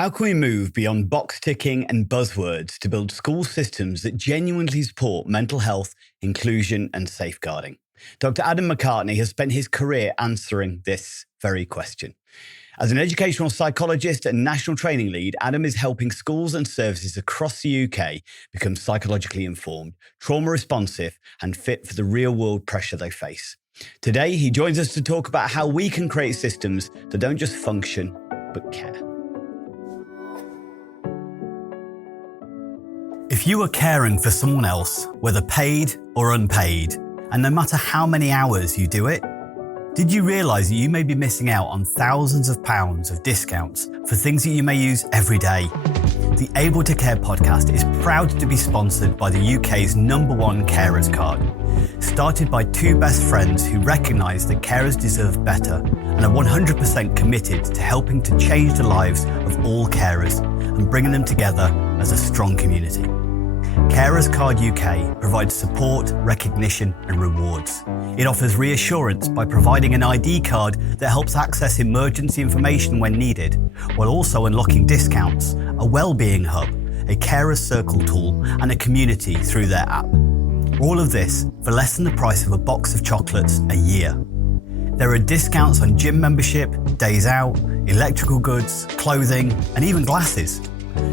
How can we move beyond box ticking and buzzwords to build school systems that genuinely support mental health, inclusion, and safeguarding? Dr. Adam McCartney has spent his career answering this very question. As an educational psychologist and national training lead, Adam is helping schools and services across the UK become psychologically informed, trauma responsive, and fit for the real world pressure they face. Today, he joins us to talk about how we can create systems that don't just function, but care. If you are caring for someone else, whether paid or unpaid, and no matter how many hours you do it, did you realise that you may be missing out on thousands of pounds of discounts for things that you may use every day? The Able to Care podcast is proud to be sponsored by the UK's #1 carers card. Started by two best friends who recognise that carers deserve better and are 100% committed to helping to change the lives of all carers and bringing them together as a strong community. Carers Card UK provides support, recognition and rewards. It offers reassurance by providing an ID card that helps access emergency information when needed, while also unlocking discounts, a wellbeing hub, a carers circle tool and a community through their app. All of this for less than the price of a box of chocolates a year. There are discounts on gym membership, days out, electrical goods, clothing and even glasses.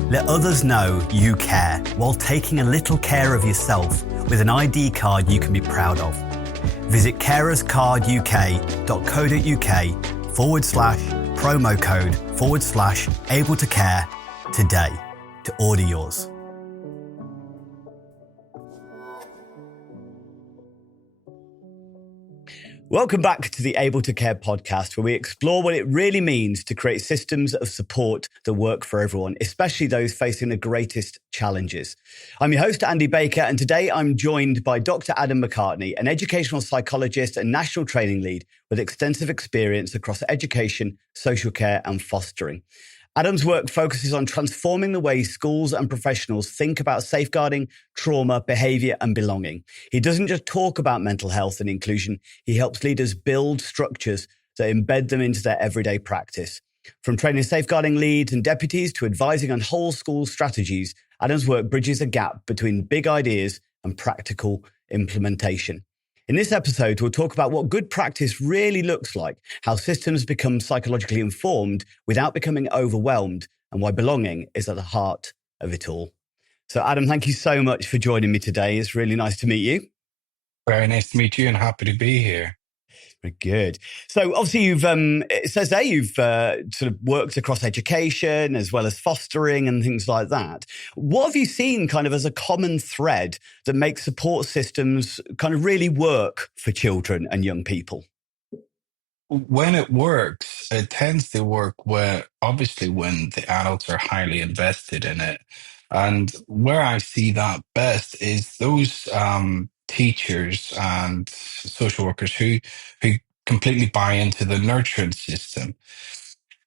Let others know you care while taking a little care of yourself with an ID card you can be proud of. Visit carerscarduk.co.uk/promo code/able to care today to order yours. Welcome back to the Able to Care podcast, where we explore what it really means to create systems of support that work for everyone, especially those facing the greatest challenges. I'm your host, Andy Baker, and today I'm joined by Dr. Adam McCartney, an educational psychologist and national training lead with extensive experience across education, social care, and fostering. Adam's work focuses on transforming the way schools and professionals think about safeguarding, trauma, behaviour and belonging. He doesn't just talk about mental health and inclusion, he helps leaders build structures that embed them into their everyday practice. From training safeguarding leads and deputies to advising on whole school strategies, Adam's work bridges a gap between big ideas and practical implementation. In this episode, we'll talk about what good practice really looks like, how systems become psychologically informed without becoming overwhelmed, and why belonging is at the heart of it all. So, Adam, thank you so much for joining me today. It's really nice to meet you. Very nice to meet you and happy to be here. Very good. So obviously it says there you've sort of worked across education as well as fostering and things like that. What have you seen kind of as a common thread that makes support systems kind of really work for children and young people? When it works, it tends to work obviously when the adults are highly invested in it. And where I see that best is those teachers and social workers who completely buy into the nurturing system.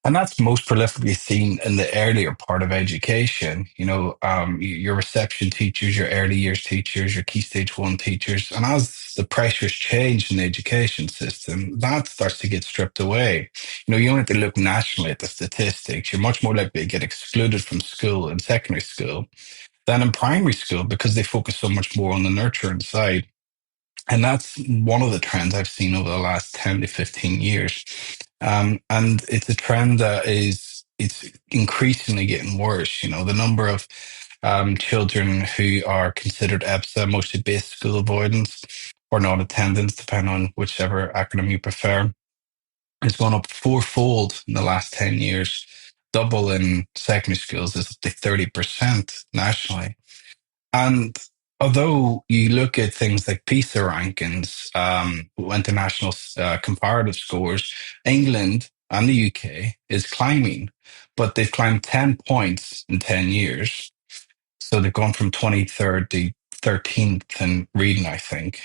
And that's most prolifically seen in the earlier part of education. Your reception teachers, your early years teachers, your key stage 1 teachers. And as the pressures change in the education system, that starts to get stripped away. You don't have to look nationally at the statistics. You're much more likely to get excluded from school in secondary school than in primary school because they focus so much more on the nurturing side. And that's one of the trends I've seen over the last 10 to 15 years. And it's a trend that it's increasingly getting worse. The number of children who are considered EBSA, mostly basic school avoidance or non-attendance, depending on whichever acronym you prefer, has gone up fourfold in the last 10 years. Double in secondary schools is up to 30% nationally. And although you look at things like PISA rankings, international comparative scores, England and the UK is climbing, but they've climbed 10 points in 10 years. So they've gone from 23rd to 13th in reading, I think.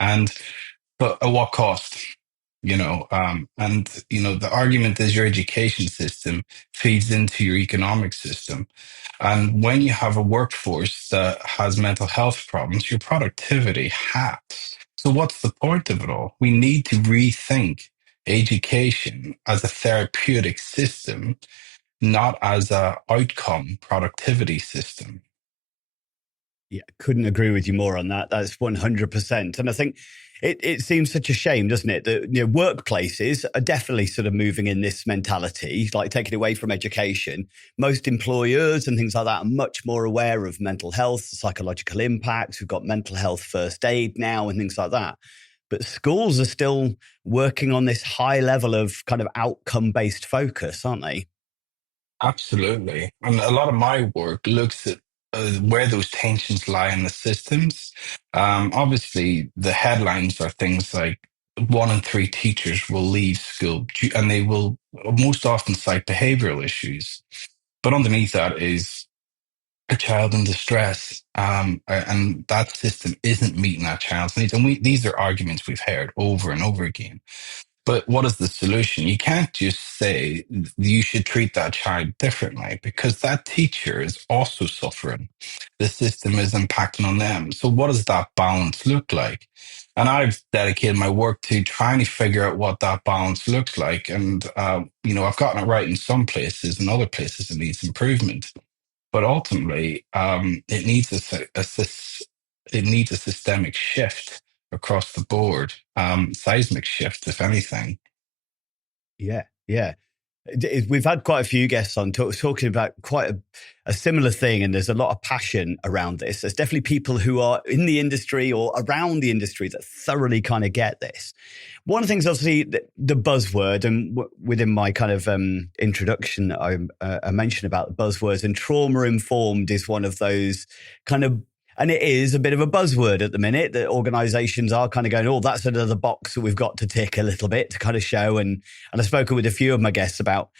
But at what cost? The argument is your education system feeds into your economic system. And when you have a workforce that has mental health problems, your productivity halves. So what's the point of it all? We need to rethink education as a therapeutic system not as a outcome productivity system. Yeah, couldn't agree with you more on that. That's 100%. And I think it seems such a shame, doesn't it, that workplaces are definitely sort of moving in this mentality, like taking away from education. Most employers and things like that are much more aware of mental health, psychological impacts. We've got mental health first aid now and things like that. But schools are still working on this high level of kind of outcome based focus, aren't they? Absolutely. And a lot of my work looks at where those tensions lie in the systems. Obviously, the headlines are things like 1 in 3 teachers will leave school, and they will most often cite behavioral issues. But underneath that is a child in distress, and that system isn't meeting that child's needs. And these are arguments we've heard over and over again. But what is the solution? You can't just say you should treat that child differently because that teacher is also suffering. The system is impacting on them. So, what does that balance look like? And I've dedicated my work to trying to figure out what that balance looks like. And, I've gotten it right in some places, and other places it needs improvement. But ultimately, it needs it needs a systemic shift across the board, seismic shift, if anything. Yeah, yeah. We've had quite a few guests on talking about quite a similar thing, and there's a lot of passion around this. There's definitely people who are in the industry or around the industry that thoroughly kind of get this. One of the things, obviously, the buzzword, and within my kind of introduction, I mentioned about the buzzwords, and trauma informed is one of those kind of. And it is a bit of a buzzword at the minute that organizations are kind of going, oh, that's another box that we've got to tick a little bit to kind of show. And I've spoken with a few of my guests about,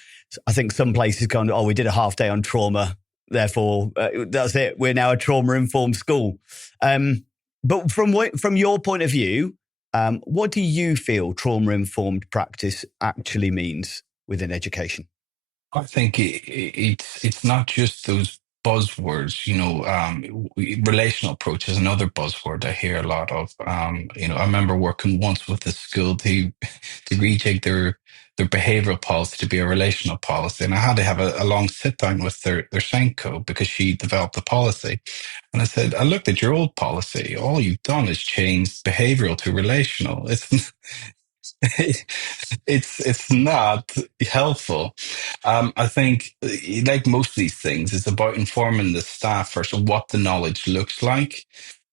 I think some places gone, oh, we did a half day on trauma. Therefore, that's it. We're now a trauma informed school. But from your point of view, what do you feel trauma informed practice actually means within education? I think it's not just those buzzwords. Relational approach is another buzzword I hear a lot of. I remember working once with a school to rejig their behavioral policy to be a relational policy, and I had to have a long sit down with their Senko because she developed the policy. And I said, I looked at your old policy. All you've done is changed behavioral to relational. It's it's not helpful. I think, like most of these things, it's about informing the staff first of what the knowledge looks like.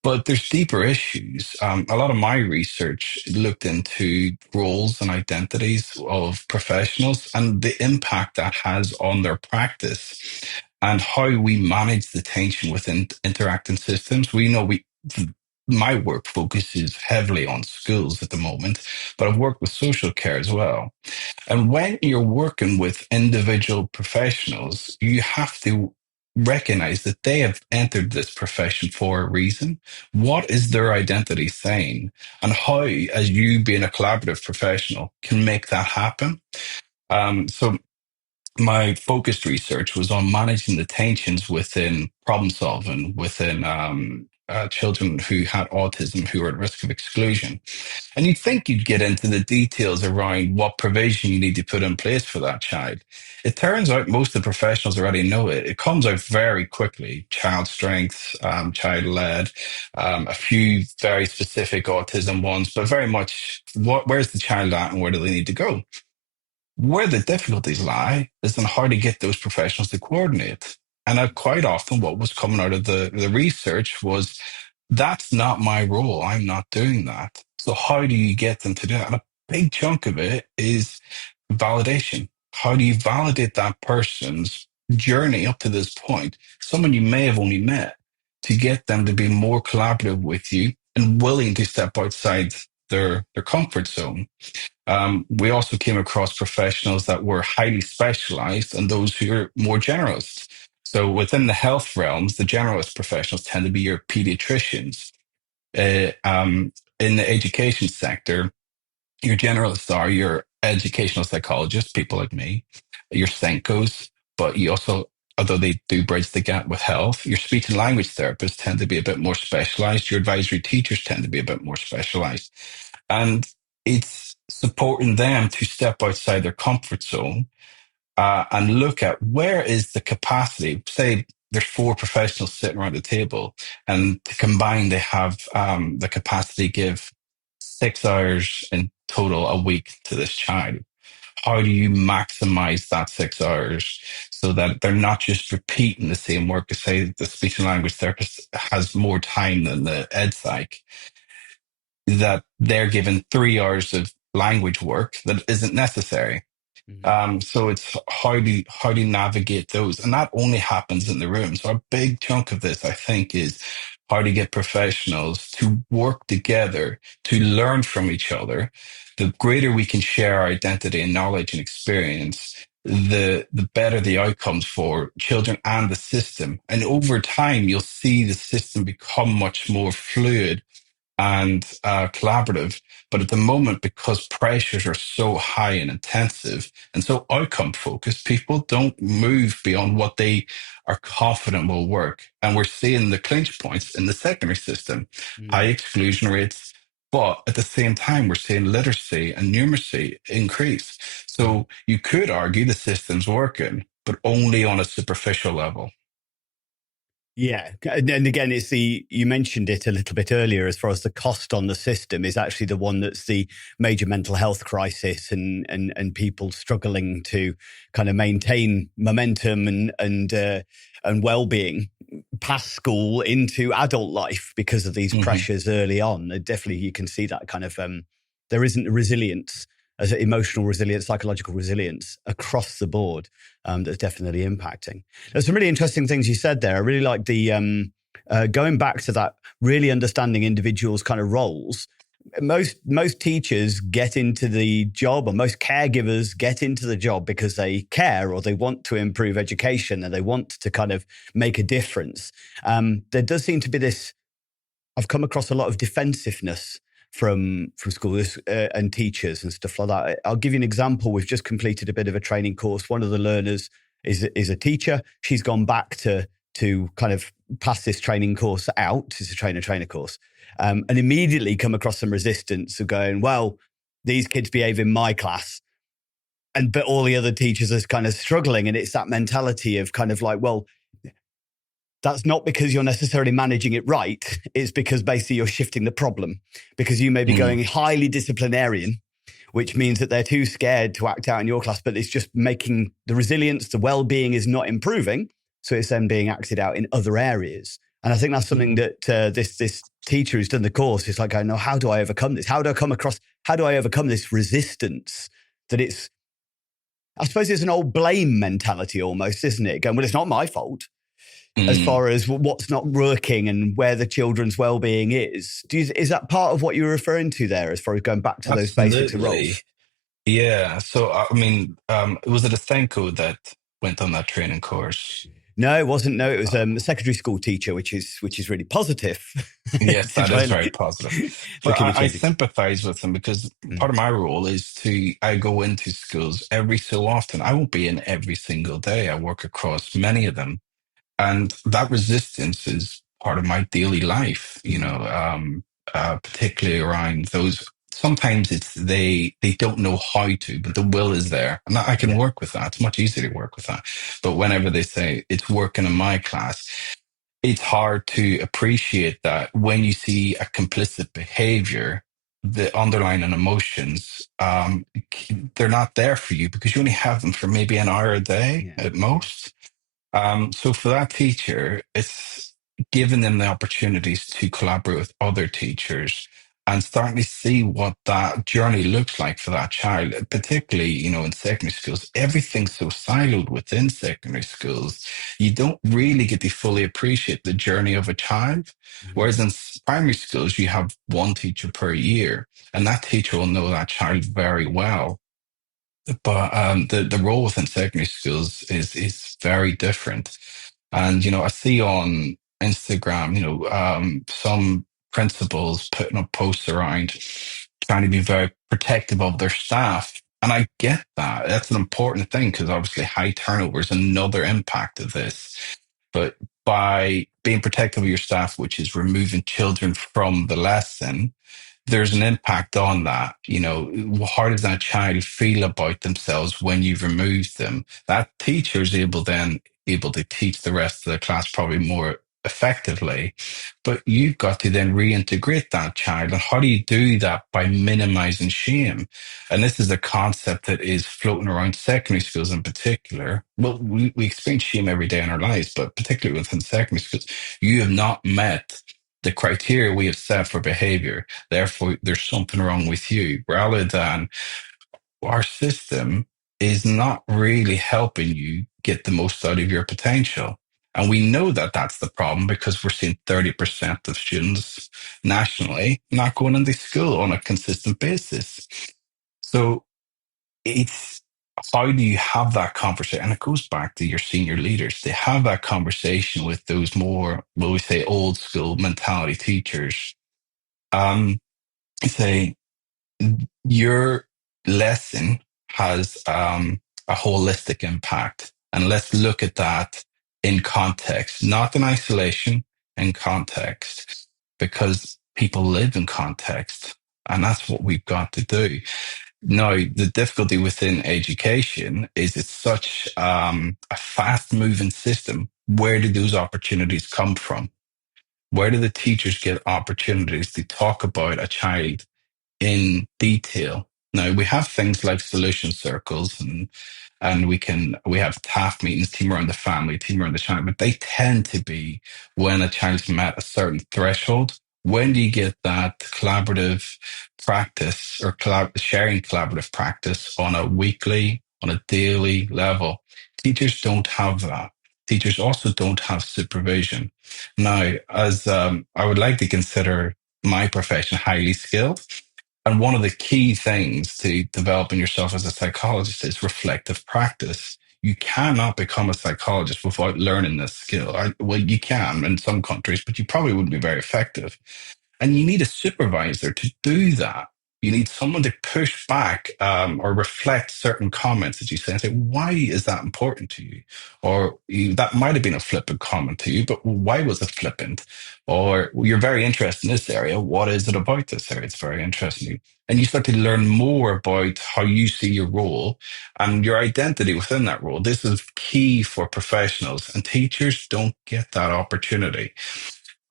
But there's deeper issues. A lot of my research looked into roles and identities of professionals and the impact that has on their practice and how we manage the tension within interacting systems. My work focuses heavily on schools at the moment, but I've worked with social care as well. And when you're working with individual professionals, you have to recognize that they have entered this profession for a reason. What is their identity saying? And how, as you being a collaborative professional, can make that happen? So my focused research was on managing the tensions within problem solving within children who had autism who were at risk of exclusion. And you'd think you'd get into the details around what provision you need to put in place for that child. It turns out most of the professionals already know it. It comes out very quickly: child strengths, child led, a few very specific autism ones, but very much where's the child at and where do they need to go? Where the difficulties lie is in how to get those professionals to coordinate. And quite often, what was coming out of the research was that's not my role. I'm not doing that. So, how do you get them to do that? And a big chunk of it is validation. How do you validate that person's journey up to this point, someone you may have only met, to get them to be more collaborative with you and willing to step outside their comfort zone? We also came across professionals that were highly specialized and those who are more generalists. So within the health realms, the generalist professionals tend to be your pediatricians. In the education sector, your generalists are your educational psychologists, people like me, your Senkos, but you also, although they do bridge the gap with health, your speech and language therapists tend to be a bit more specialized. Your advisory teachers tend to be a bit more specialized. And it's supporting them to step outside their comfort zone and look at where is the capacity. Say there's four professionals sitting around the table, and to combine, they have the capacity to give 6 hours in total a week to this child. How do you maximize that 6 hours so that they're not just repeating the same work? To say the speech and language therapist has more time than the ed psych, that they're given 3 hours of language work that isn't necessary. Mhm. So it's how do you navigate those, and that only happens in the room. So a big chunk of this, I think, is how to get professionals to work together to learn from each other. The greater we can share our identity and knowledge and experience, the better the outcomes for children and the system. And over time, you'll see the system become much more fluid and collaborative. But at the moment, because pressures are so high and intensive and so outcome focused, people don't move beyond what they are confident will work. And we're seeing the clinch points in the secondary system, high Mm. exclusion rates. But at the same time, we're seeing literacy and numeracy increase. Mm. So you could argue the system's working, but only on a superficial level. Yeah, and again, it's you mentioned it a little bit earlier. As far as the cost on the system is actually the one that's the major mental health crisis, and people struggling to kind of maintain momentum and well-being past school into adult life because of these Hmm. pressures early on. Definitely, you can see that kind of there isn't a resilience, as emotional resilience, psychological resilience across the board, that's definitely impacting. There's some really interesting things you said there. I really like the going back to that, really understanding individuals' kind of roles. Most teachers get into the job, or most caregivers get into the job because they care, or they want to improve education, and they want to kind of make a difference. There does seem to be this. I've come across a lot of defensiveness from schools and teachers and stuff like that. I'll give you an example. We've just completed a bit of a training course. One of the learners is a teacher. She's gone back to kind of pass this training course out. It's a trainer course, and immediately come across some resistance of going, well, these kids behave in my class, but all the other teachers are kind of struggling, and it's that mentality of kind of like, well, that's not because you're necessarily managing it right. It's because basically you're shifting the problem, because you may be Mm. going highly disciplinarian, which means that they're too scared to act out in your class, but it's just making the resilience, the well-being is not improving. So it's then being acted out in other areas. And I think that's something that this teacher who's done the course is like, going, no, how do I overcome this? How do I overcome this resistance that I suppose it's an old blame mentality almost, isn't it? Going, well, it's not my fault as Mm. far as what's not working and where the children's well-being is. Is that part of what you're referring to there, as far as going back to those basics of Absolutely. roles? Yeah. So, I mean, was it a Senko that went on that training course? No, it wasn't. No, it was a secondary school teacher, which is really positive Yes, to that try is and very positive. But looking at I changing. sympathize with them because Mm. part of my role is I go into schools every so often. I won't be in every single day. I work across many of them. And that resistance is part of my daily life, Mm. particularly around those. Sometimes it's they don't know how to, but the will is there, and I can Yeah. work with that. It's much easier to work with that. But whenever they say it's working in my class, it's hard to appreciate that when you see a complicit behavior, the underlying emotions, they're not there for you because you only have them for maybe an hour a day Yeah. at Yeah. most. So for that teacher, it's giving them the opportunities to collaborate with other teachers and starting to see what that journey looks like for that child, particularly, in secondary schools. Everything's so siloed within secondary schools. You don't really get to fully appreciate the journey of a child. Mhm. Whereas in primary schools, you have one teacher per year, and that teacher will know that child very well. But the role within secondary schools is very different. And I see on Instagram, some principals putting up posts around trying to be very protective of their staff. And I get that. That's an important thing because obviously high turnover is another impact of this. But by being protective of your staff, which is removing children from the lesson, there's an impact on that. How does that child feel about themselves when you've removed them? That teacher is able to teach the rest of the class probably more effectively, but you've got to then reintegrate that child. And how do you do that? By minimizing shame. And this is a concept that is floating around secondary schools in particular. Well, we experience shame every day in our lives, but particularly within secondary schools, you have not met the criteria we have set for behavior. Therefore, there's something wrong with you, rather than our system is not really helping you get the most out of your potential. And we know that that's the problem because we're seeing 30% of students nationally not going into school on a consistent basis. So it's how do you have that conversation? And it goes back to your senior leaders. They have that conversation with those more, well, we say old school mentality teachers. Say, your lesson has a holistic impact. And let's look at that in context, not in isolation, in context, because people live in context. And that's what we've got to do. Now, the difficulty within education is it's such a fast moving system. Where do those opportunities come from? Where do the teachers get opportunities to talk about a child in detail? Now we have things like solution circles, and we have TAF meetings, team around the family, team around the child, but they tend to be when a child's met a certain threshold. When do you get that collaborative practice or sharing collaborative practice on a weekly, on a daily level? Teachers don't have that. Teachers also don't have supervision. Now, as I would like to consider my profession highly skilled, and one of the key things to developing yourself as a psychologist is reflective practice. You cannot become a psychologist without learning this skill. Well, you can in some countries, but you probably wouldn't be very effective. And you need a supervisor to do that. You need someone to push back or reflect certain comments that you say and say, why is that important to you? Or that might have been a flippant comment to you, but why was it flippant? Or you're very interested in this area. What is it about this area? It's very interesting to you. And you start to learn more about how you see your role and your identity within that role. This is key for professionals, and teachers don't get that opportunity.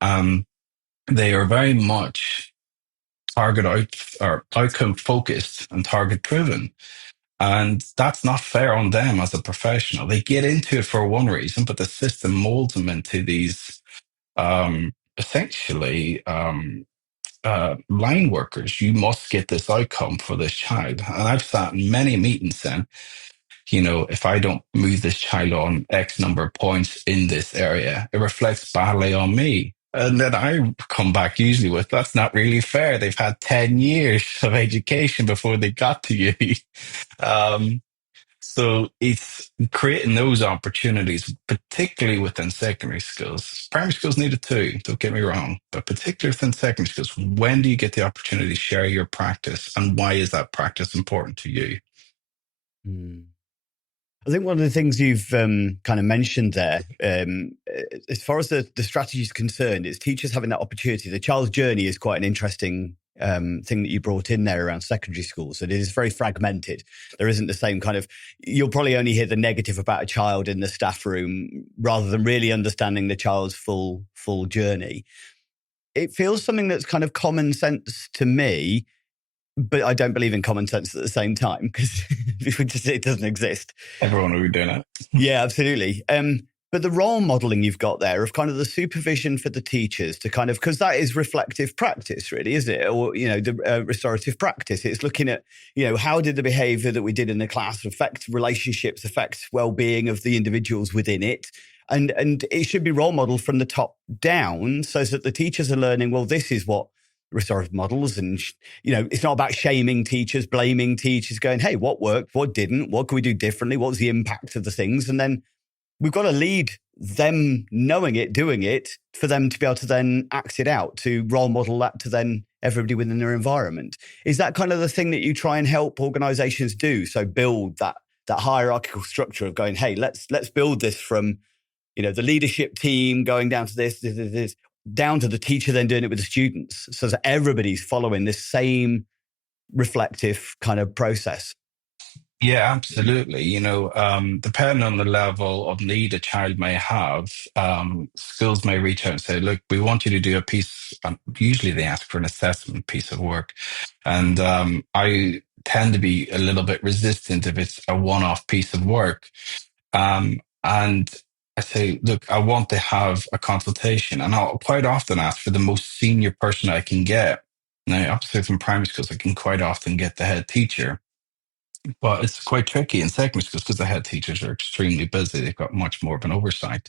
They are very much target out or outcome focused and target driven. And that's not fair on them as a professional. They get into it for one reason, but the system molds them into these essentially line workers. You must get this outcome for this child. And I've sat in many meetings then, if I don't move this child on X number of points in this area, it reflects badly on me. And then I come back usually with, that's not really fair. They've had 10 years of education before they got to you. um, so it's creating those opportunities, particularly within secondary schools. Primary schools need it too, don't get me wrong, but particularly within secondary schools, when do you get the opportunity to share your practice, and why is that practice important to you? I think one of the things you've kind of mentioned there, as far as the strategy is concerned, is teachers having that opportunity. The child's journey is quite an interesting thing that you brought in there around secondary schools. It is very fragmented. There isn't the same kind of, you'll probably only hear the negative about a child in the staff room rather than really understanding the child's full journey. It feels something that's kind of common sense to me, but I don't believe in common sense at the same time because it doesn't exist. Everyone will be doing it. Yeah, absolutely. But the role modeling you've got there of kind of the supervision for the teachers to kind of, because that is reflective practice really, isn't it? Or, the restorative practice. It's looking at, how did the behavior that we did in the class affect relationships, affect well-being of the individuals within it? And it should be role modeled from the top down so that the teachers are learning, well, this is what restorative models, and it's not about shaming teachers, blaming teachers, going, hey, what worked, what didn't, what can we do differently, what was the impact of the things? And then we've got to lead them knowing it, doing it, for them to be able to then act it out, to role model that to then everybody within their environment. Is that kind of the thing that you try and help organizations do? So build that hierarchical structure of going, hey, let's build this from the leadership team going down to this. down to the teacher then doing it with the students, so that everybody's following this same reflective kind of process. Yeah, absolutely. Depending on the level of need a child may have, schools may reach out and say, look, we want you to do a piece. Usually they ask for an assessment piece of work. And I tend to be a little bit resistant if it's a one-off piece of work. And I say, look, I want to have a consultation. And I'll quite often ask for the most senior person I can get. Now, obviously from primary schools, I can quite often get the head teacher. Well, it's quite tricky in secondary schools because the head teachers are extremely busy. They've got much more of an oversight.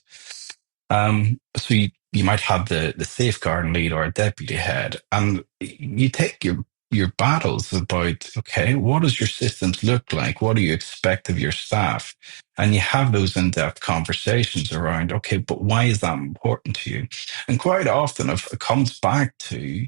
So you might have the safeguarding lead or a deputy head, and you take your battles about, okay, what does your systems look like? What do you expect of your staff? And you have those in-depth conversations around, okay, but why is that important to you? And quite often it comes back to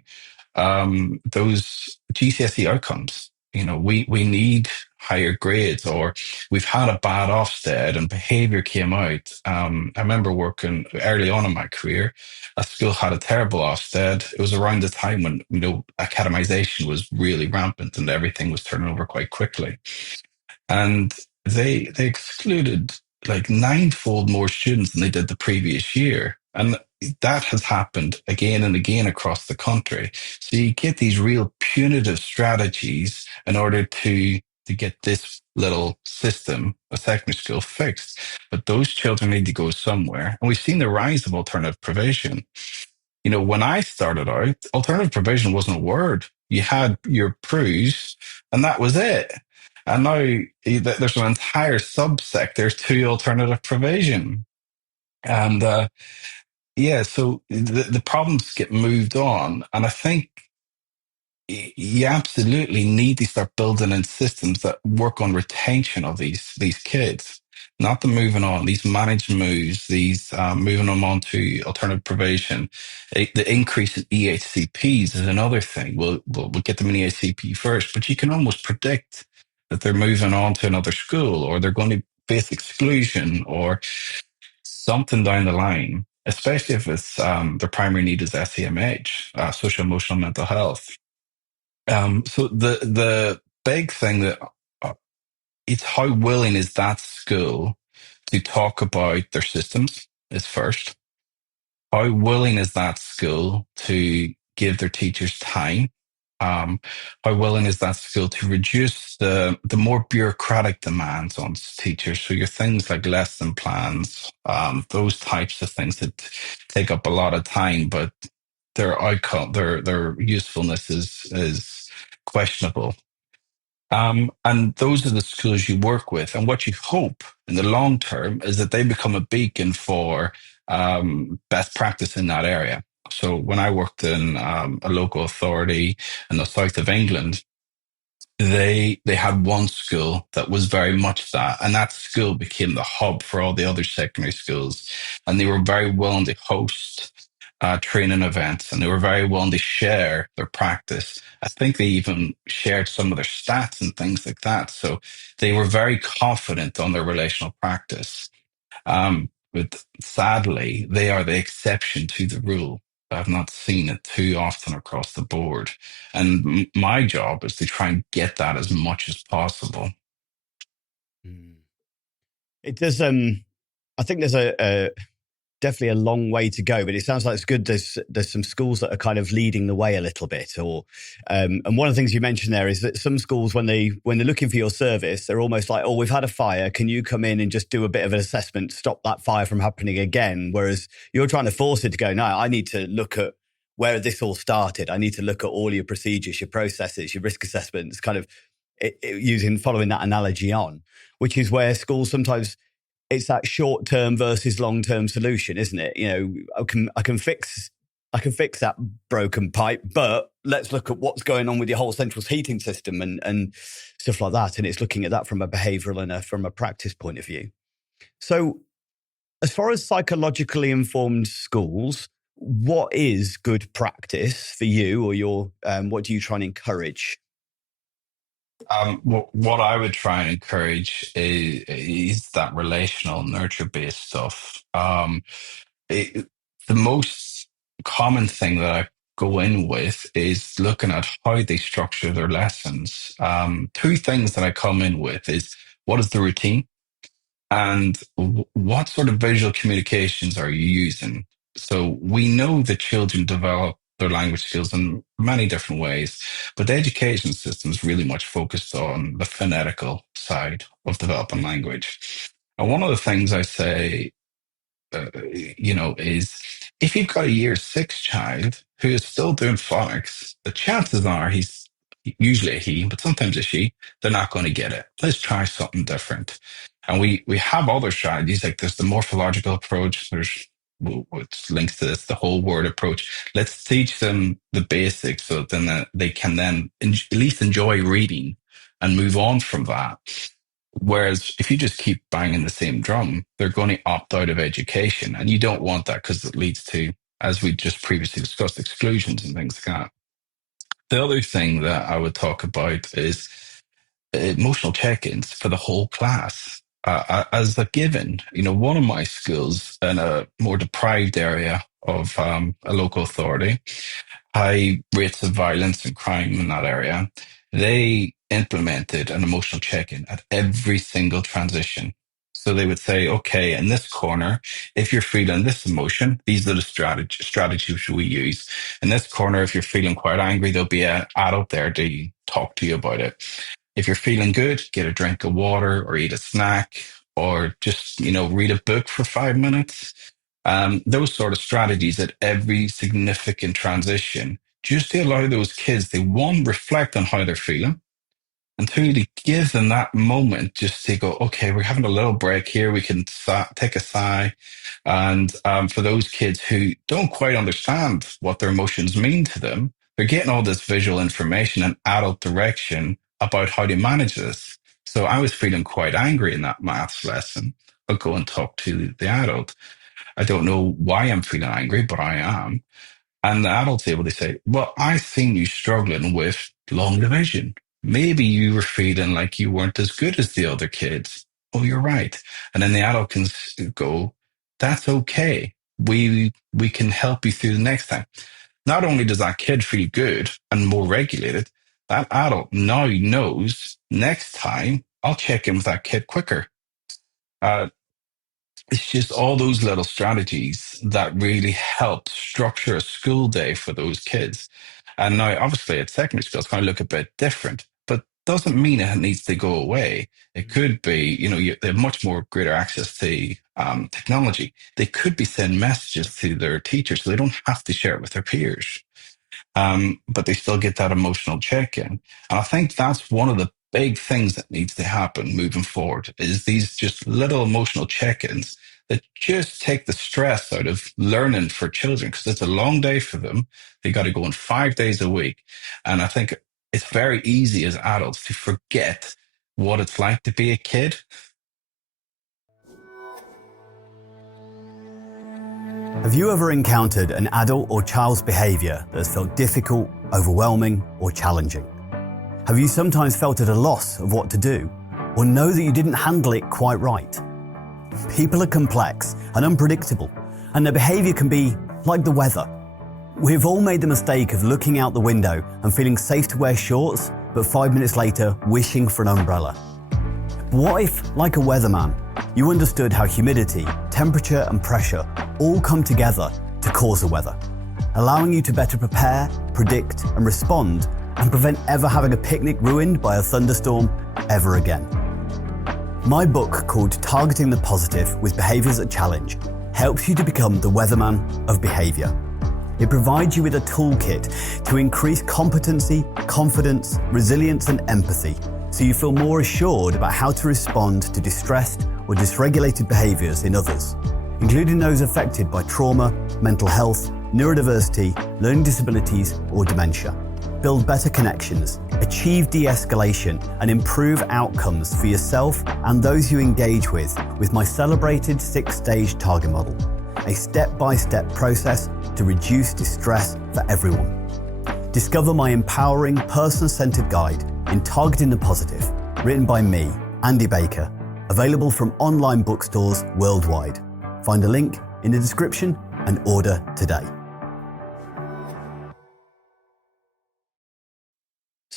those GCSE outcomes. We need higher grades, or we've had a bad Ofsted and behavior came out. I remember working early on in my career. A school had a terrible Ofsted. It was around the time when, academization was really rampant and everything was turning over quite quickly. And they excluded like ninefold more students than they did the previous year. And that has happened again and again across the country. So you get these real punitive strategies in order to get this little system, a secondary school, fixed. But those children need to go somewhere. And we've seen the rise of alternative provision. When I started out, alternative provision wasn't a word. You had your PRUs, and that was it. And now there's an entire subsector to alternative provision. And yeah, so the problems get moved on. And I think you absolutely need to start building in systems that work on retention of these kids, not the moving on, these managed moves, these moving them on to alternative provision. The increase in EHCPs is another thing. We'll get them in EHCP first, but you can almost predict that they're moving on to another school, or they're going to face exclusion or something down the line, especially if it's their primary need is SEMH, social emotional mental health. So the big thing that uh, it's how willing is that school to talk about their systems is first. How willing is that school to give their teachers time? How willing is that school to reduce the more bureaucratic demands on teachers? So your things like lesson plans, those types of things that take up a lot of time, but their outcome, their usefulness is questionable. And those are the schools you work with. And what you hope in the long term is that they become a beacon for best practice in that area. So when I worked in a local authority in the south of England, they had one school that was very much that, and that school became the hub for all the other secondary schools, and they were very willing to host training events, and they were very willing to share their practice. I think they even shared some of their stats and things like that. So they were very confident on their relational practice. But sadly, they are the exception to the rule. I've not seen it too often across the board. And my job is to try and get that as much as possible. It does. I think there's a definitely a long way to go, but it sounds like it's good. There's some schools that are kind of leading the way a little bit, or and one of the things you mentioned there is that some schools, when they're looking for your service, they're almost like, oh, we've had a fire, can you come in and just do a bit of an assessment, stop that fire from happening again? Whereas you're trying to force it to go, no, I need to look at where this all started. I need to look at all your procedures, your processes, your risk assessments, kind of following that analogy on, which is where schools sometimes, it's that short-term versus long-term solution, isn't it? I can fix that broken pipe, but let's look at what's going on with your whole central heating system and stuff like that. And it's looking at that from a behavioural and from a practice point of view. So as far as psychologically informed schools, what is good practice for you, or what do you try and encourage? What I would try and encourage is that relational nurture based stuff. The most common thing that I go in with is looking at how they structure their lessons. Two things that I come in with is what is the routine and what sort of visual communications are you using? So we know that children develop their language skills in many different ways, but the education system is really much focused on the phonetical side of developing language. And one of the things I say is if you've got a year 6 child who is still doing phonics, the chances are he's usually a he, but sometimes a she, they're not going to get it. Let's try something different. And we have other strategies, like there's the morphological approach, there's which links to this, the whole word approach. Let's teach them the basics so then that they can then at least enjoy reading and move on from that. Whereas if you just keep banging the same drum, they're going to opt out of education. And you don't want that because it leads to, as we just previously discussed, exclusions and things like that. The other thing that I would talk about is emotional check-ins for the whole class. As a given, one of my schools in a more deprived area of a local authority, high rates of violence and crime in that area, they implemented an emotional check-in at every single transition. So they would say, okay, in this corner, if you're feeling this emotion, these are the strategies we use. In this corner, if you're feeling quite angry, there'll be an adult there to talk to you about it. If you're feeling good, get a drink of water or eat a snack or just, read a book for 5 minutes. Those sort of strategies at every significant transition, just to allow those kids to, one, reflect on how they're feeling, and two, to give them that moment just to go, okay, we're having a little break here. We can take a sigh. And for those kids who don't quite understand what their emotions mean to them, they're getting all this visual information and adult direction about how to manage this. So I was feeling quite angry in that maths lesson. I'll go and talk to the adult. I don't know why I'm feeling angry, but I am. And the adult's able to say, well, I seen you struggling with long division. Maybe you were feeling like you weren't as good as the other kids. Oh, you're right. And then the adult can go, that's okay. We can help you through the next time. Not only does that kid feel good and more regulated, that adult now knows next time I'll check in with that kid quicker. Uh, it's just all those little strategies that really help structure a school day for those kids. And now, obviously, at secondary school, it's going to look a bit different, but doesn't mean it needs to go away. It could be, they have much more greater access to technology. They could be sending messages to their teachers, so they don't have to share it with their peers. But they still get that emotional check-in. And I think that's one of the big things that needs to happen moving forward is these just little emotional check-ins that just take the stress out of learning for children because it's a long day for them. They got to go in 5 days a week. And I think it's very easy as adults to forget what it's like to be a kid. Have you ever encountered an adult or child's behaviour that has felt difficult, overwhelming, or challenging? Have you sometimes felt at a loss of what to do, or know that you didn't handle it quite right? People are complex and unpredictable, and their behaviour can be like the weather. We've all made the mistake of looking out the window and feeling safe to wear shorts, but 5 minutes later wishing for an umbrella. What if, like a weatherman, you understood how humidity, temperature and pressure all come together to cause the weather, allowing you to better prepare, predict and respond and prevent ever having a picnic ruined by a thunderstorm ever again? My book, called Targeting the Positive with Behaviours that Challenge, helps you to become the weatherman of behaviour. It provides you with a toolkit to increase competency, confidence, resilience and empathy, so you feel more assured about how to respond to distressed or dysregulated behaviours in others, including those affected by trauma, mental health, neurodiversity, learning disabilities or dementia. Build better connections, achieve de-escalation and improve outcomes for yourself and those you engage with my celebrated 6-stage target model, a step-by-step process to reduce distress for everyone. Discover my empowering, person-centered guide in Targeting the Positive, written by me, Andy Baker, available from online bookstores worldwide. Find a link in the description and order today.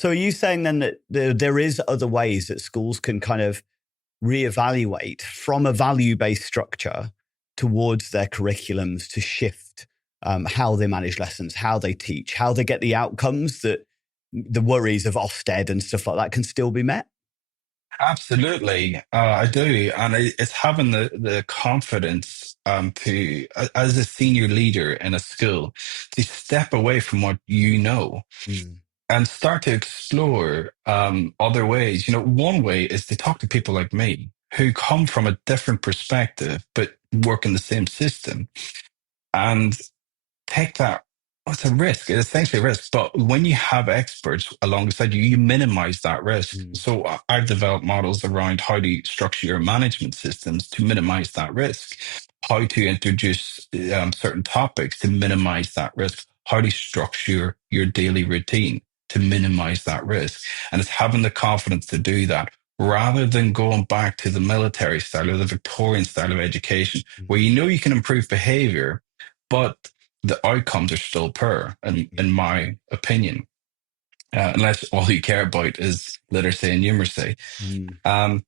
So are you saying then that there is other ways that schools can kind of reevaluate from a value-based structure towards their curriculums to shift how they manage lessons, how they teach, how they get the outcomes that the worries of Ofsted and stuff like that can still be met? Absolutely, I do, and it's having the confidence as a senior leader in a school, to step away from what you know Mm. and start to explore other ways. You know, one way is to talk to people like me who come from a different perspective but work in the same system, and take that. Well, it's a risk. It's essentially a risk. But when you have experts alongside you, you minimize that risk. Mm. So I've developed models around how to structure your management systems to minimize that risk, how to introduce certain topics to minimize that risk, how to structure your daily routine to minimize that risk. And it's having the confidence to do that rather than going back to the military style or the Victorian style of education, where Mm. you know you can improve behavior, but the outcomes are still poor, in Mm. my opinion, unless all you care about is literacy and numeracy. Mm. Um,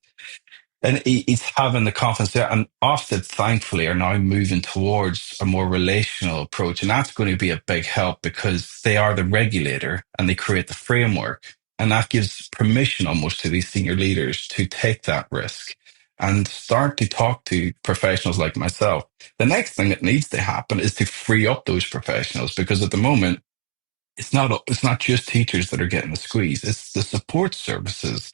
and it's having the confidence there. And Ofsted, thankfully, are now moving towards a more relational approach. And that's going to be a big help because they are the regulator and they create the framework. And that gives permission almost to these senior leaders to take that risk and start to talk to professionals like myself. The next thing that needs to happen is to free up those professionals, because at the moment, it's not just teachers that are getting the squeeze. It's the support services.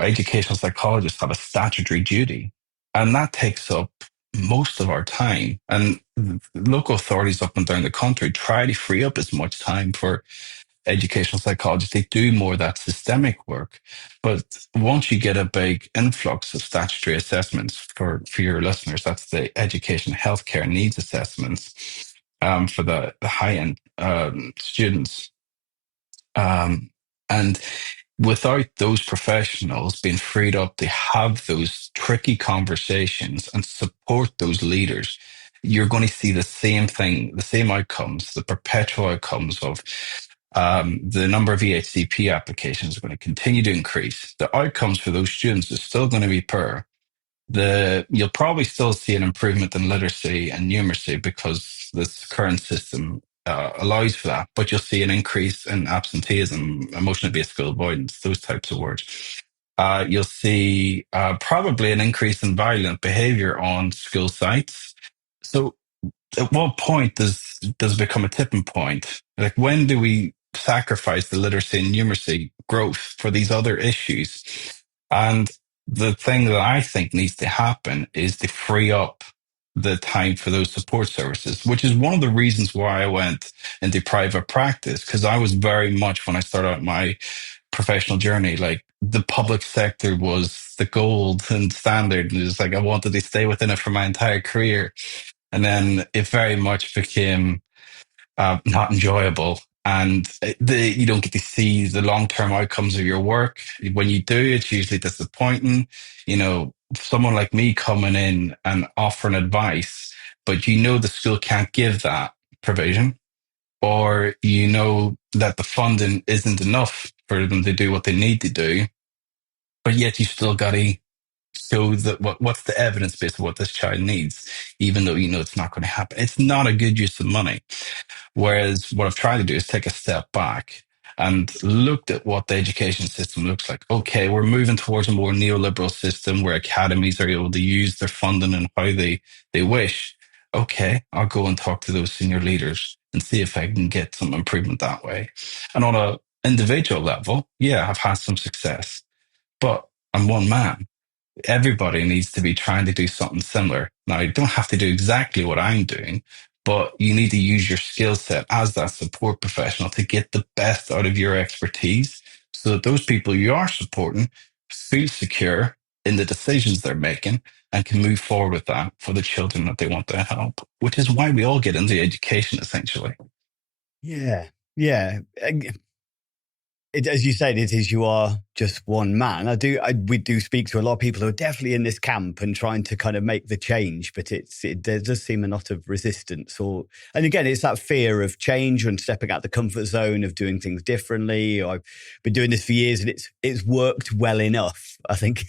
Educational psychologists have a statutory duty, and that takes up most of our time. And local authorities up and down the country try to free up as much time for educational psychologists. They do more of that systemic work. But once you get a big influx of statutory assessments, for your listeners, that's the education healthcare needs assessments, for the high end students. And without those professionals being freed up to have those tricky conversations and support those leaders, you're going to see the same thing, the same outcomes, the perpetual outcomes of the number of EHCP applications are going to continue to increase. The outcomes for those students is still going to be poor. You'll probably still see an improvement in literacy and numeracy because this current system allows for that, but you'll see an increase in absenteeism, emotional based school avoidance, those types of words. You'll see probably an increase in violent behavior on school sites. So at what point does it become a tipping point? Like, when do we sacrifice the literacy and numeracy growth for these other issues? And the thing that I think needs to happen is to free up the time for those support services, which is one of the reasons why I went into private practice, because I was very much, when I started out my professional journey, like, the public sector was the gold and standard, and it was like I wanted to stay within it for my entire career. And then it very much became not enjoyable. And you don't get to see the long term outcomes of your work. When you do, it's usually disappointing. Someone like me coming in and offering advice, but the school can't give that provision, or that the funding isn't enough for them to do what they need to do, but yet you still got to show that what's the evidence base of what this child needs, even though it's not going to happen. It's not a good use of money. Whereas what I've tried to do is take a step back and looked at what the education system looks like. Okay, we're moving towards a more neoliberal system where academies are able to use their funding and how they wish. Okay, I'll go and talk to those senior leaders and see if I can get some improvement that way. And on a individual level, yeah, I've had some success, but I'm one man. Everybody needs to be trying to do something similar. Now, you don't have to do exactly what I'm doing, but you need to use your skill set as that support professional to get the best out of your expertise so that those people you are supporting feel secure in the decisions they're making and can move forward with that for the children that they want to help, which is why we all get into education, essentially. Yeah. Yeah. as you said, it is you are just one man. We do speak to a lot of people who are definitely in this camp and trying to kind of make the change, but there does seem a lot of resistance. And again, it's that fear of change and stepping out the comfort zone of doing things differently. I've been doing this for years and it's worked well enough, I think,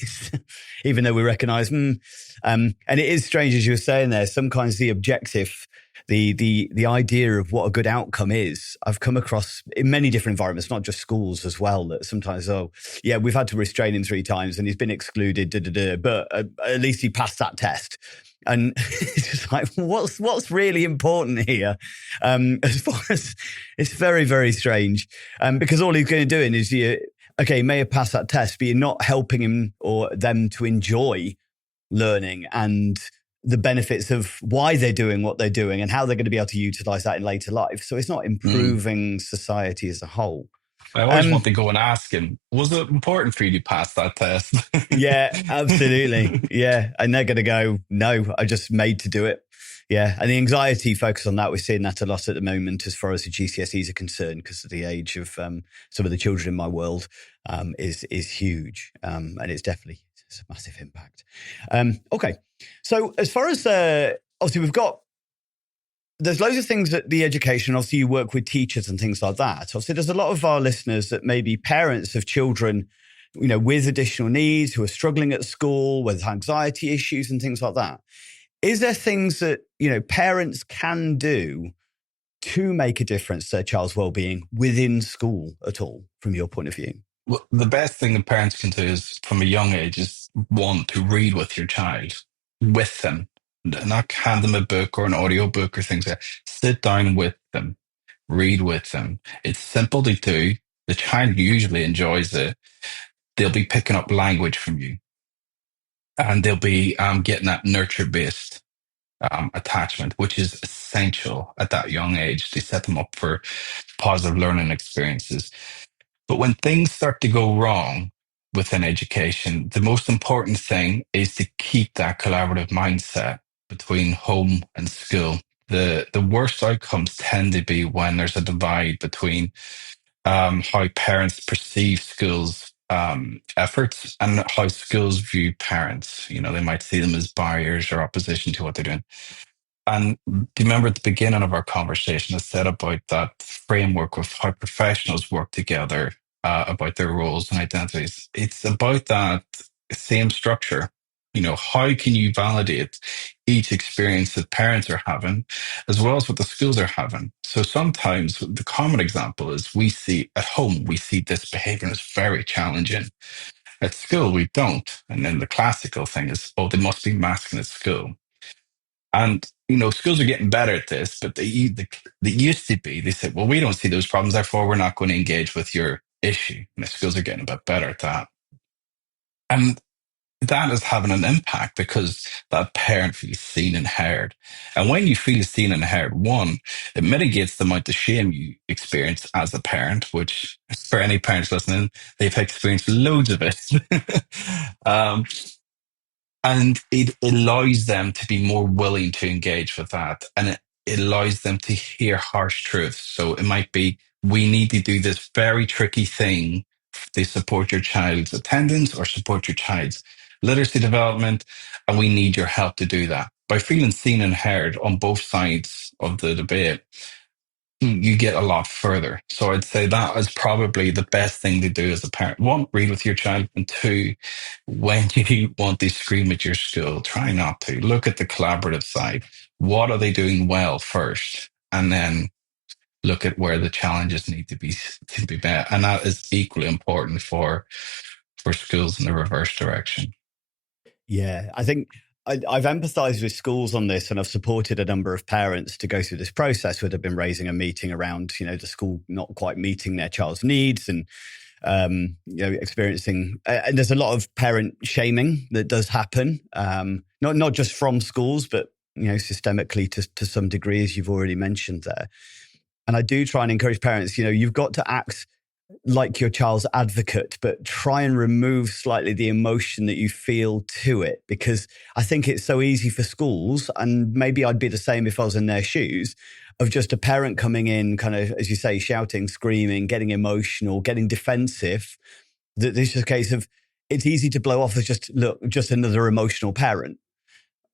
even though we recognise, and it is strange, as you were saying there, sometimes the objective, the idea of what a good outcome is, I've come across in many different environments, not just schools as well, that sometimes, we've had to restrain him 3 times and he's been excluded, but at least he passed that test. And it's just like, what's really important here? As far as it's very, very strange, because all he's going to do is, okay, he may have passed that test, but you're not helping him or them to enjoy learning and the benefits of why they're doing what they're doing and how they're going to be able to utilize that in later life. So it's not improving society as a whole. I always want to go and ask him, was it important for you to pass that test? Yeah, absolutely. Yeah. And they're going to go, no, I just made to do it. Yeah. And the anxiety focus on that, we're seeing that a lot at the moment as far as the GCSEs are concerned, because of the age of some of the children in my world is huge. And it's a massive impact. Okay. So as far as, obviously there's loads of things that the education, obviously you work with teachers and things like that. Obviously there's a lot of our listeners that may be parents of children, with additional needs who are struggling at school with anxiety issues and things like that. Is there things that, parents can do to make a difference to their child's well-being within school at all, from your point of view? Well, the best thing that parents can do is, from a young age, is want to read with your child, with them, not hand them a book or an audio book or things like that. Sit down with them, read with them. It's simple to do. The child usually enjoys it. They'll be picking up language from you, and they'll be getting that nurture-based attachment, which is essential at that young age to set them up for positive learning experiences. But when things start to go wrong within education, the most important thing is to keep that collaborative mindset between home and school. The worst outcomes tend to be when there's a divide between how parents perceive schools' efforts and how schools view parents. They might see them as barriers or opposition to what they're doing. And do you remember at the beginning of our conversation, I said about that framework of how professionals work together about their roles and identities? It's about that same structure. How can you validate each experience that parents are having, as well as what the schools are having? So sometimes the common example is we see at home, we see this behavior and it's very challenging. At school, we don't. And then the classical thing is, oh, they must be masking at school. And schools are getting better at this, but they used to be. They said, "Well, we don't see those problems, therefore we're not going to engage with your issue." And the schools are getting a bit better at that, and that is having an impact because that parent feels seen and heard. And when you feel seen and heard, one, it mitigates the amount of shame you experience as a parent, which for any parents listening, they've experienced loads of it. um, And it allows them to be more willing to engage with that. And it allows them to hear harsh truths. So it might be, we need to do this very tricky thing to support your child's attendance or support your child's literacy development. And we need your help to do that. By feeling seen and heard on both sides of the debate, you get a lot further. So I'd say that is probably the best thing to do as a parent. One, read with your child. And two, when you want to scream at your school, try not to. Look at the collaborative side. What are they doing well first? And then look at where the challenges need to be met. And that is equally important for schools in the reverse direction. Yeah, I think I've empathized with schools on this, and I've supported a number of parents to go through this process where they've been raising a meeting around, the school not quite meeting their child's needs and, experiencing. And there's a lot of parent shaming that does happen, not just from schools, but, systemically to some degree, as you've already mentioned there. And I do try and encourage parents, you've got to act like your child's advocate, but try and remove slightly the emotion that you feel to it. Because I think it's so easy for schools, and maybe I'd be the same if I was in their shoes, of just a parent coming in, kind of, as you say, shouting, screaming, getting emotional, getting defensive. That this is a case of it's easy to blow off as just, look, just another emotional parent,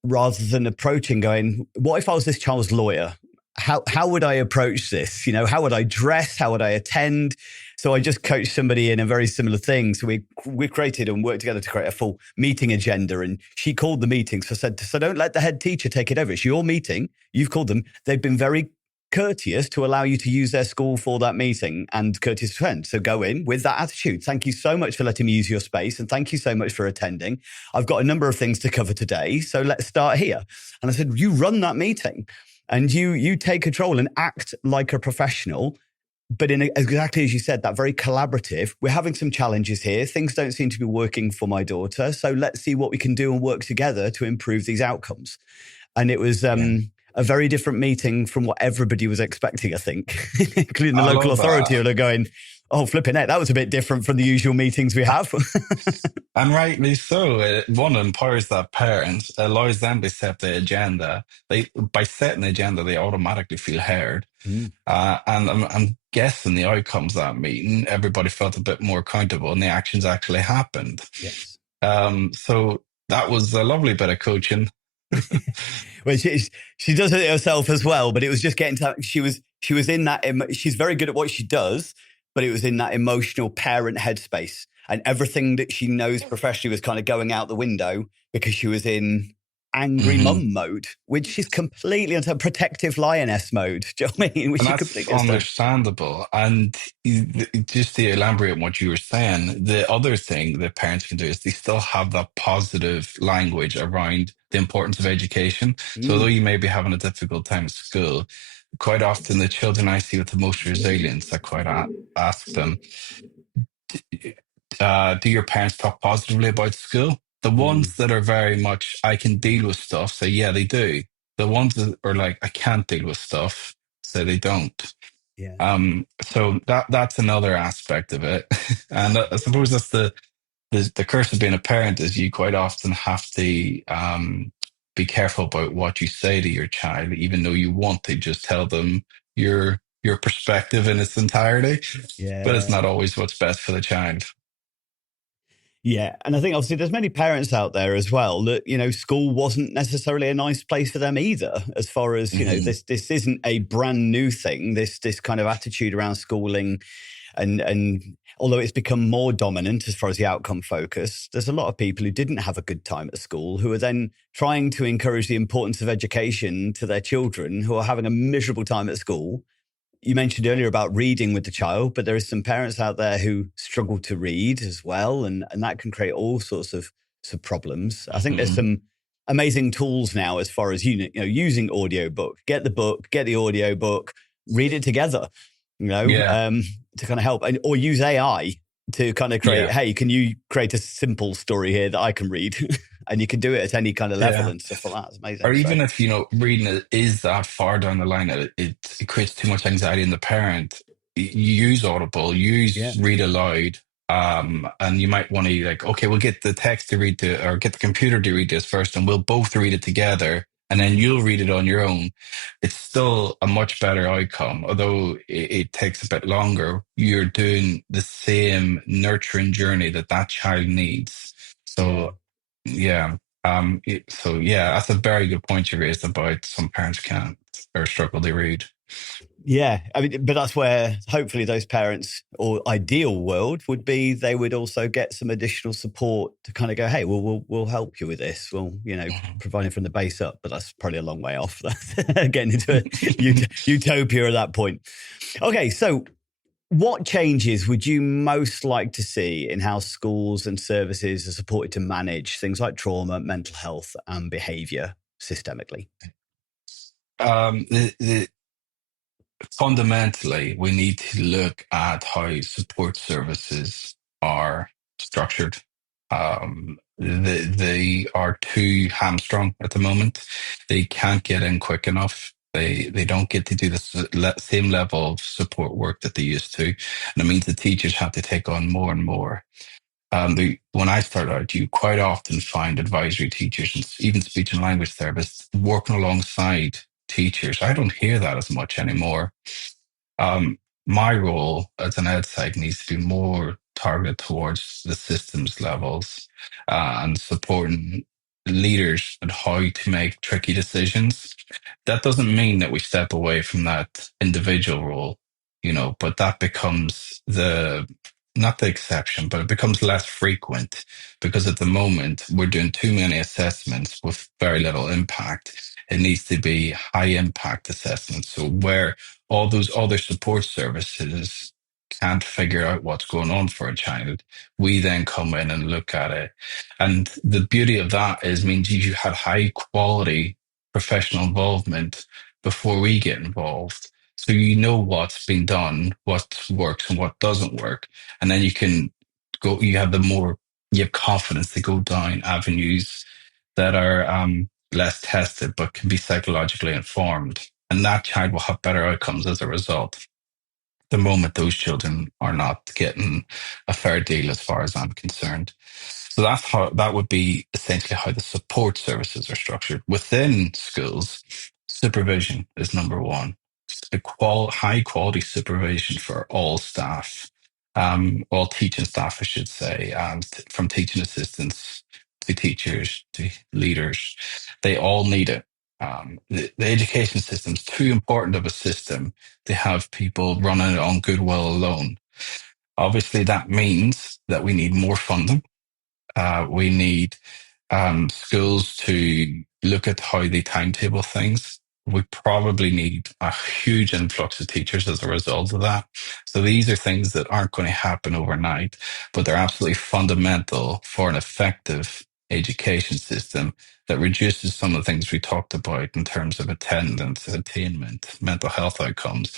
rather than approaching going, what if I was this child's lawyer? How would I approach this? You know, how would I dress? How would I attend? So I just coached somebody in a very similar thing. So we created and worked together to create a full meeting agenda. And she called the meetings. So said, so don't let the head teacher take it over. It's your meeting. You've called them. They've been very courteous to allow you to use their school for that meeting, and courteous to attend. So go in with that attitude. Thank you so much for letting me use your space, and thank you so much for attending. I've got a number of things to cover today, so let's start here. And I said, you run that meeting, and you take control and act like a professional. But in exactly as you said, that very collaborative, we're having some challenges here. Things don't seem to be working for my daughter. So let's see what we can do and work together to improve these outcomes. And it was a very different meeting from what everybody was expecting, I think, including the I local love authority. that. They're going, oh, flipping it. That was a bit different from the usual meetings we have. And rightly so. One empowers that parent, allows them to set the agenda. By setting the agenda, they automatically feel heard. Mm, And I'm guessing the outcomes of that meeting, everybody felt a bit more accountable, and the actions actually happened. yes. So that was a lovely bit of coaching. Well, she does it herself as well, but it was just getting to, she was in that, she's very good at what she does, but it was in that emotional parent headspace, and everything that she knows professionally was kind of going out the window because she was in angry Hmm. mum mode, which is completely into protective lioness mode. Do you know what I mean? Which And is that's completely understood. understandable. And just to elaborate on what you were saying, the other thing that parents can do is they still have that positive language around the importance of education. So although Mm, you may be having a difficult time at school, quite often the children I see with emotional resilience, I quite ask them, do your parents talk positively about school? The mm, ones that are very much, I can deal with stuff, say, yeah, they do. The ones that are like, I can't deal with stuff, say they don't. yeah. So that's another aspect of it. And I suppose that's the curse of being a parent is you quite often have to be careful about what you say to your child, even though you want to just tell them your perspective in its entirety, but it's Yeah. not always what's best for the child. Yeah. And I think obviously there's many parents out there as well that, you know, school wasn't necessarily a nice place for them either, as far as, you know, Hmm. this isn't a brand new thing, this kind of attitude around schooling. And although it's become more dominant as far as the outcome focus, there's a lot of people who didn't have a good time at school who are then trying to encourage the importance of education to their children who are having a miserable time at school. You mentioned earlier about reading with the child, but there are some parents out there who struggle to read as well, and that can create all sorts of problems. I think there's Hmm. some amazing tools now as far as you know using audiobook. Get the book, get the audiobook, read it together. You know, Yeah, to kind of help, or use AI to kind of create. yeah, Hey, can you create a simple story here that I can read? And you can do it at any kind of level yeah. and stuff like that. It's Or amazing. So even if, reading it is that far down the line that it creates too much anxiety in the parent, you use Audible, yeah, use Read Aloud, and you might want to like, okay, we'll get the text to read to, or get the computer to read this first, and we'll both read it together, and then you'll read it on your own. It's still a much better outcome, although it takes a bit longer. You're doing the same nurturing journey that that child needs. yeah. So, yeah. So yeah, that's a very good point you raised about some parents can't or struggle to read. Yeah, I mean, but that's where hopefully those parents, or ideal world would be, they would also get some additional support to kind of go, hey, well, we'll help you with this. We'll, you know, Mhm. providing from the base up, but that's probably a long way off. Getting into a utopia at that point. Okay, so what changes would you most like to see in how schools and services are supported to manage things like trauma, mental health, and behavior systemically? The Fundamentally, we need to look at how support services are structured. They are too hamstrung at the moment. They can't get in quick enough. They don't get to do the same level of support work that they used to, and it means the teachers have to take on more and more. When I started out, you quite often find advisory teachers and even speech and language therapists working alongside teachers. I don't hear that as much anymore. My role as an outside needs to be more targeted towards the systems levels and supporting leaders and how to make tricky decisions. That doesn't mean that we step away from that individual role, but that becomes not the exception, but it becomes less frequent because at the moment we're doing too many assessments with very little impact. It needs to be high impact assessments. So where all those other support services can't figure out what's going on for a child, we then come in and look at it. And the beauty of that is means you have high quality professional involvement before we get involved. So you know what's been done, what works and what doesn't work. And then you can go, you have confidence to go down avenues that are less tested but can be psychologically informed. And that child will have better outcomes as a result. The moment those children are not getting a fair deal, as far as I'm concerned. So that would be essentially how the support services are structured. Within schools, supervision is number one. High quality supervision for all staff, all teaching staff, I should say, and from teaching assistants to teachers to leaders, they all need it. The education system is too important of a system to have people running it on goodwill alone. Obviously, that means that we need more funding. We need schools to look at how they timetable things. We probably need a huge influx of teachers as a result of that. So these are things that aren't going to happen overnight, but they're absolutely fundamental for an effective education system that reduces some of the things we talked about in terms of attendance, attainment, mental health outcomes.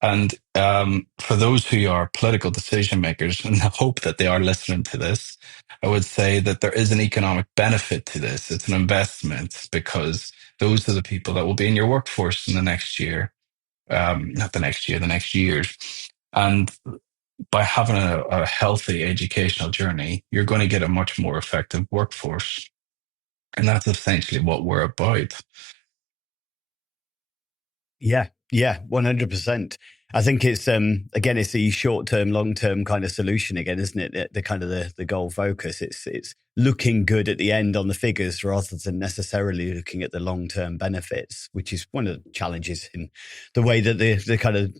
And for those who are political decision makers, and I hope that they are listening to this, I would say that there is an economic benefit to this. It's an investment because those are the people that will be in your workforce in the next year, not the next year, the next years. And by having a healthy educational journey, you're going to get a much more effective workforce. And that's essentially what we're about. Yeah, yeah, 100%. I think it's again, it's the short term, long term kind of solution again, isn't it? The kind of the goal focus. It's looking good at the end on the figures rather than necessarily looking at the long term benefits, which is one of the challenges in the way that the kind of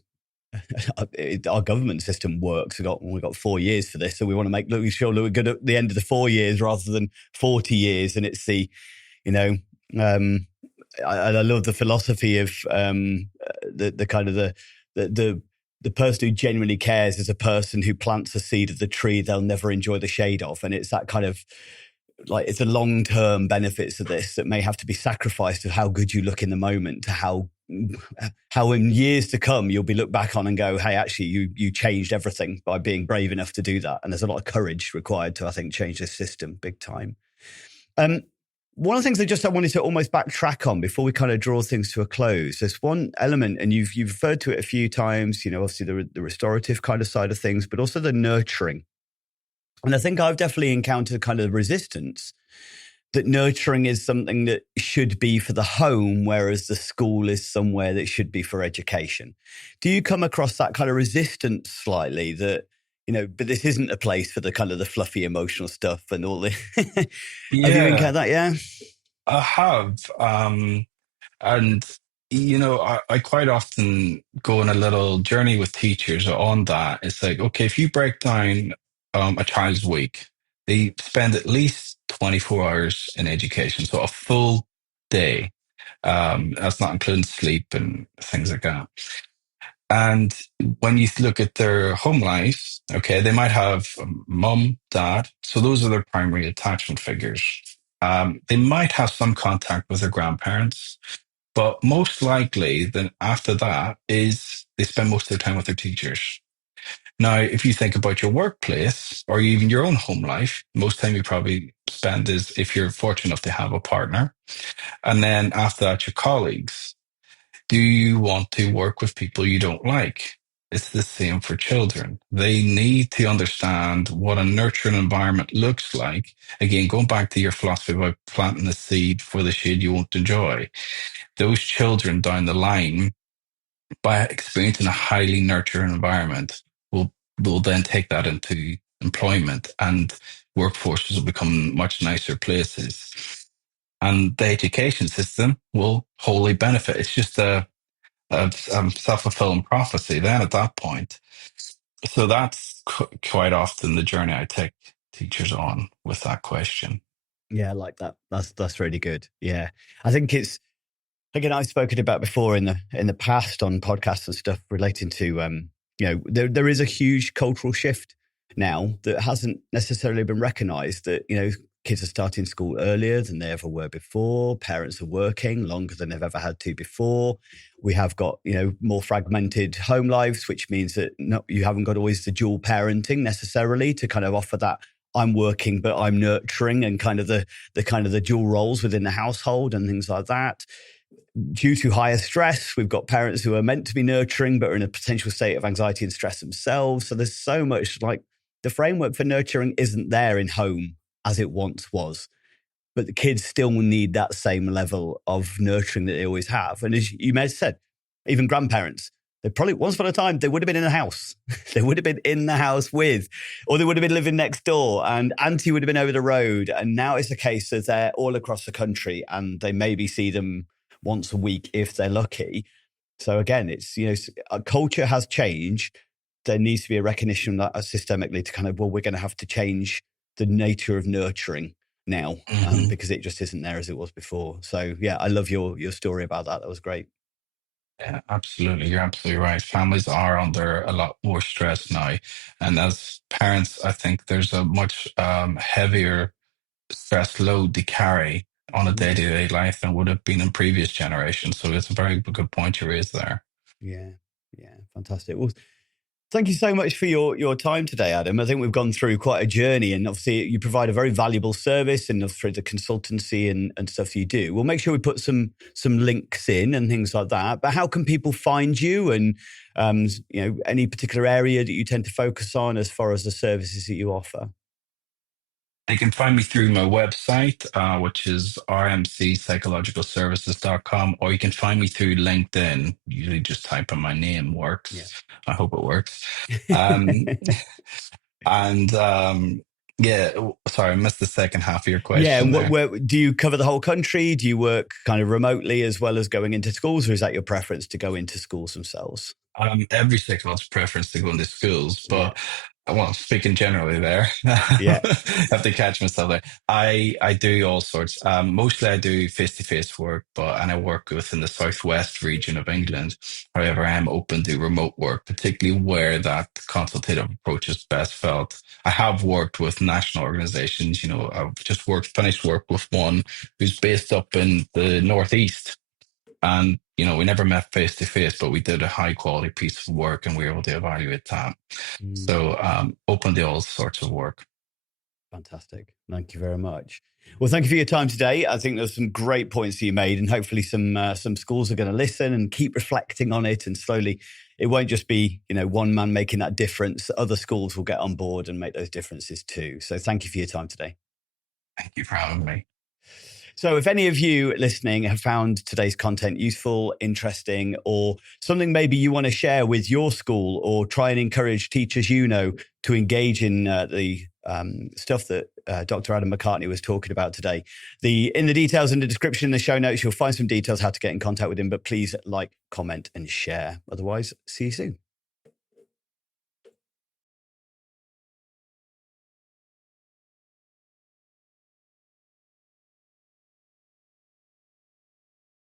our government system works. We've got 4 years for this, so we want to look sure we're good at the end of the 4 years rather than 40 years. And it's you know. I love the philosophy of the kind of the person who genuinely cares is a person who plants a seed of the tree they'll never enjoy the shade of, and it's that kind of like it's the long term benefits of this that may have to be sacrificed of how good you look in the moment to how in years to come you'll be looked back on and go, hey, actually you changed everything by being brave enough to do that. And there's a lot of courage required to, I think, change this system big time. One of the things I wanted to almost backtrack on before we kind of draw things to a close. There's one element, and you've referred to it a few times, obviously the restorative kind of side of things, but also the nurturing. And I think I've definitely encountered kind of resistance that nurturing is something that should be for the home, whereas the school is somewhere that should be for education. Do you come across that kind of resistance slightly that, but this isn't a place for the kind of the fluffy emotional stuff and all the. Have you encountered that? Yeah, I have. And, I quite often go on a little journey with teachers on that. It's like, okay, if you break down a child's week, they spend at least 24 hours in education, so a full day. That's not including sleep and things like that. And when you look at their home lives, okay, they might have mum, dad. So those are their primary attachment figures. They might have some contact with their grandparents, but most likely then after that is they spend most of their time with their teachers. Now, if you think about your workplace or even your own home life, most time you probably spend is if you're fortunate enough to have a partner. And then after that, your colleagues. Do you want to work with people you don't like? It's the same for children. They need to understand what a nurturing environment looks like. Again, going back to your philosophy about planting the seed for the shade you won't enjoy, those children down the line, by experiencing a highly nurturing environment, will then take that into employment, and workforces will become much nicer places. And the education system will wholly benefit. It's just a self-fulfilling prophecy then at that point. So that's quite often the journey I take teachers on with that question. Yeah, I like that. That's really good. Yeah. I think it's, again, I've spoken about before in the past on podcasts and stuff relating to there is a huge cultural shift now that hasn't necessarily been recognized, that kids are starting school earlier than they ever were before. Parents are working longer than they've ever had to before. We have got more fragmented home lives, which means that you haven't got always the dual parenting necessarily to kind of offer that I'm working but I'm nurturing, and kind of the dual roles within the household and things like that. Due to higher stress, we've got parents who are meant to be nurturing but are in a potential state of anxiety and stress themselves. So there's so much, like, the framework for nurturing isn't there in home as it once was. But the kids still need that same level of nurturing that they always have. And as you may have said, even grandparents, they probably, once upon a time, they would have been in a house. They would have been in the house with, or they would have been living next door, and auntie would have been over the road. And now it's a case that they're all across the country and they maybe see them once a week if they're lucky. So again, it's, culture has changed. There needs to be a recognition that systemically to kind of, we're going to have to change the nature of nurturing now, because it just isn't there as it was before. So yeah, I love your story about that. That was great. Yeah, absolutely. You're absolutely right. Families are under a lot more stress now. And as parents, I think there's a much heavier stress load to carry on a day-to-day life than would have been in previous generations. So it's a very good point you raised there. Yeah. Fantastic. Well, thank you so much for your time today, Adam. I think we've gone through quite a journey, and obviously you provide a very valuable service, and through the consultancy and stuff you do. We'll make sure we put some links in and things like that. But how can people find you, and any particular area that you tend to focus on as far as the services that you offer? They can find me through my website, which is rmcpsychologicalservices.com, or you can find me through LinkedIn. Usually just type in my name works. Yeah. I hope it works. Um, and sorry, I missed the second half of your question. Yeah, and where do you cover the whole country? Do you work kind of remotely as well as going into schools, or is that your preference to go into schools themselves? Every psychologist's preference to go into schools, but well, speaking generally there, Yeah. have to catch myself there. I do all sorts. Mostly I do face-to-face work, and I work within the southwest region of England. However, I am open to remote work, particularly where that consultative approach is best felt. I have worked with national organizations. I've just finished work with one who's based up in the northeast. And, we never met face to face, but we did a high quality piece of work and we were able to evaluate that. So open to all sorts of work. Fantastic. Thank you very much. Well, thank you for your time today. I think there's some great points that you made, and hopefully some schools are going to listen and keep reflecting on it. And slowly, it won't just be, one man making that difference. Other schools will get on board and make those differences too. So thank you for your time today. Thank you for having me. So if any of you listening have found today's content useful, interesting, or something maybe you want to share with your school, or try and encourage teachers to engage in the stuff that Dr. Adam McCartney was talking about today, in the details in the description, in the show notes, you'll find some details how to get in contact with him. But please like, comment, and share. Otherwise, see you soon.